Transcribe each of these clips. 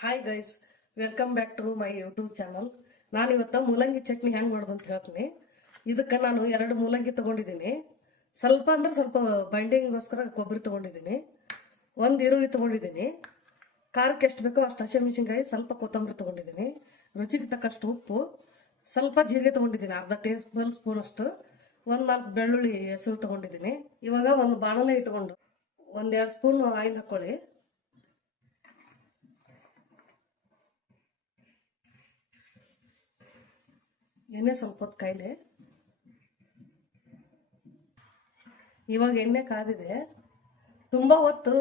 Hi guys, welcome back to my YouTube channel. ನಾನು ಇವತ್ತು ಮೂಲಂಗಿ ಚಟ್ನಿ ಹೆಂಗೆ ಮಾಡೋದು ಅಂತ ಹೇಳ್ತೀನಿ. ಇದಕ್ಕೆ ನಾನು 2 ಮೂಲಂಗಿ ತೊಗೊಂಡಿದ್ದೀನಿ. ಸ್ವಲ್ಪ ಅಂದ್ರೆ ಸ್ವಲ್ಪ ಬೈಂಡಿಂಗಿಗೋಸ್ಕರ ಕೊಬ್ಬರಿ ತೊಗೊಂಡಿದ್ದೀನಿ. 1 ಈರುಳ್ಳಿ ತೊಗೊಂಡಿದ್ದೀನಿ. ಖಾರಕ್ಕೆ ಎಷ್ಟು ಬೇಕೋ ಅಷ್ಟು ಹಸಿಮೆಣಸಿನ್ಕಾಯಿ, ಸ್ವಲ್ಪ ಕೊತ್ತಂಬರಿ ತೊಗೊಂಡಿದ್ದೀನಿ. ರುಚಿಗೆ ತಕ್ಕಷ್ಟು ಉಪ್ಪು, ಸ್ವಲ್ಪ ಜೀರಿಗೆ ತೊಗೊಂಡಿದ್ದೀನಿ, ಅರ್ಧ ಟೇಬಲ್ ಸ್ಪೂನ್ ಅಷ್ಟು. 4 ಬೆಳ್ಳುಳ್ಳಿ ಹೆಸರು ತೊಗೊಂಡಿದ್ದೀನಿ. ಇವಾಗ ಒಂದು ಬಾಣಲೆ ಇಟ್ಕೊಂಡು 1-2 ಸ್ಪೂನ್ ಆಯಿಲ್ ಹಾಕ್ಕೊಳ್ಳಿ. ಎಣ್ಣೆ ಸ್ವಲ್ಪ ಹೊತ್ತು ಕಾಯಿಲೆ. ಇವಾಗ ಎಣ್ಣೆ ಕಾದಿದೆ. ತುಂಬ ಹೊತ್ತು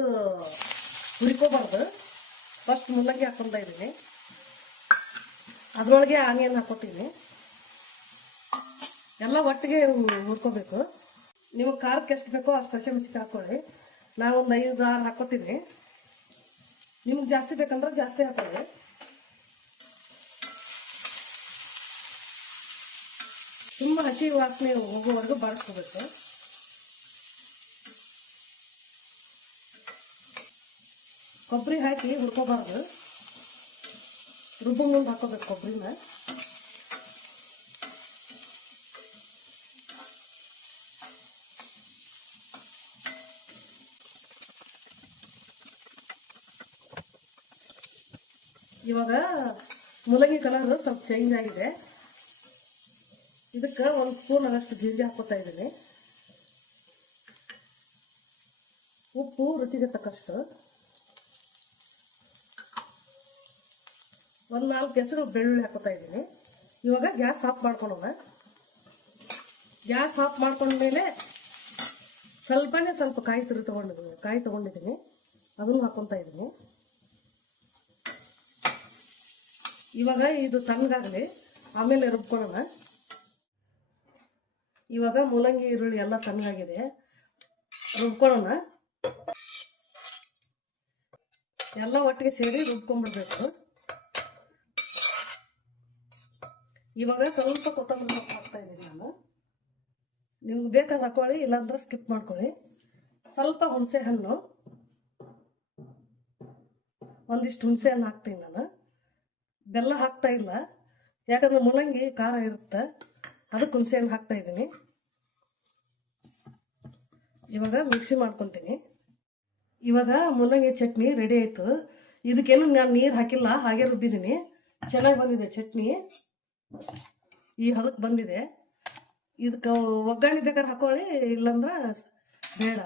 ಹುರ್ಕೋಬಾರ್ದು. ಫಸ್ಟ್ ಮೂಲಂಗಿ ಹಾಕ್ಕೊಂತ ಇದ್ದೀನಿ, ಅದರೊಳಗೆ ಆನಿಯನ್ ಹಾಕೋತೀನಿ. ಎಲ್ಲ ಒಟ್ಟಿಗೆ ಹುರ್ಕೋಬೇಕು. ನಿಮಗೆ ಖಾರಕ್ಕೆ ಎಷ್ಟು ಬೇಕೋ ಅಷ್ಟು ಹಸಿಮೆಣಸಿನ್ಕಾಯಿ ಹಾಕೊಳ್ಳಿ. ನಾನು ಒಂದು 5-6 ಹಾಕೋತೀನಿ. ನಿಮ್ಗೆ ಜಾಸ್ತಿ ಬೇಕಂದ್ರೆ ಜಾಸ್ತಿ ಹಾಕೊಳ್ಳಿ. ತುಂಬ ಹಸಿ ವಾಸನೆ ಹೋಗುವವರೆಗೂ ಬಾಡಿಸ್ಕೋಬೇಕು. ಕೊಬ್ಬರಿ ಹಾಕಿ ಹುರ್ಕೋಬಾರ್ದು, ರುಬ್ಬು ಮುಂದೆ ಹಾಕೋಬೇಕು ಕೊಬ್ಬರಿನ. ಇವಾಗ ಮೂಲಂಗಿ ಕಲರ್ ಸ್ವಲ್ಪ ಚೇಂಜ್ ಆಗಿದೆ. ಇದಕ್ಕೆ 1 ಸ್ಪೂನ್ ಆಗಷ್ಟು ಜೀರಿಗೆ ಹಾಕೋತಾ ಇದ್ದೀನಿ. ಉಪ್ಪು ರುಚಿಗೆ ತಕ್ಕಷ್ಟು. 4 ಹೆಸರು ಬೆಳ್ಳುಳ್ಳಿ ಹಾಕೋತಾ ಇದ್ದೀನಿ. ಇವಾಗ ಗ್ಯಾಸ್ ಆಫ್ ಮಾಡ್ಕೊಳ್ಳೋಣ. ಗ್ಯಾಸ್ ಆಫ್ ಮಾಡ್ಕೊಂಡ್ಮೇಲೆ ಸ್ವಲ್ಪ ಕಾಯಿ ತಗೊಂಡಿದ್ದೀನಿ, ಅದನ್ನು ಹಾಕೊತಾ ಇದ್ದೀನಿ. ಇವಾಗ ಇದು ತಣ್ಣಗಾಗಲಿ, ಆಮೇಲೆ ರುಬ್ಕೊಳ್ಳೋಣ. ಇವಾಗ ಮೂಲಂಗಿ ಈರುಳ್ಳಿ ಎಲ್ಲ ತಣ್ಣಗಾಗಿದೆ, ರುಬ್ಕೊಳ್ಳೋಣ. ಎಲ್ಲ ಒಟ್ಟಿಗೆ ಸೇರಿ ರುಬ್ಕೊಂಡ್ಬಿಡ್ಬೇಕು. ಇವಾಗ ಸ್ವಲ್ಪ ಕೊತ್ತಂಬರಿ ಸೊಪ್ಪು ಹಾಕ್ತಾ ಇದ್ದೀನಿ ನಾನು. ನಿಮ್ಗೆ ಬೇಕಾದ್ರೆ ಹಾಕೊಳ್ಳಿ, ಇಲ್ಲಾಂದ್ರೆ ಸ್ಕಿಪ್ ಮಾಡ್ಕೊಳ್ಳಿ. ಸ್ವಲ್ಪ ಹುಣಸೆ ಹಣ್ಣು, ಒಂದಿಷ್ಟು ಹುಣಸೆ ಹಣ್ಣು ಹಾಕ್ತೀನಿ ನಾನು. ಬೆಲ್ಲ ಹಾಕ್ತಾ ಇಲ್ಲ, ಯಾಕಂದ್ರೆ ಮೂಲಂಗಿ ಖಾರ ಇರುತ್ತೆ, ಅದಕ್ಕೆ ಹುಣಸೆ ಹಣ್ಣು ಹಾಕ್ತಾ ಇದ್ದೀನಿ. ಇವಾಗ ಮಿಕ್ಸಿ ಮಾಡ್ಕೊತೀನಿ. ಇವಾಗ ಮೂಲಂಗಿ ಚಟ್ನಿ ರೆಡಿ ಆಯಿತು. ಇದಕ್ಕೇನು ನಾನು ನೀರು ಹಾಕಿಲ್ಲ, ಹಾಗೆ ರುಬ್ಬಿದ್ದೀನಿ. ಚೆನ್ನಾಗಿ ಬಂದಿದೆ ಚಟ್ನಿ, ಈ ಹದಕ್ಕೆ ಬಂದಿದೆ. ಇದಕ್ಕೆ ಒಗ್ಗರಣೆ ಬೇಕಾದ್ರೆ ಹಾಕೊಳ್ಳಿ, ಇಲ್ಲಾಂದ್ರೆ ಬೇಡ.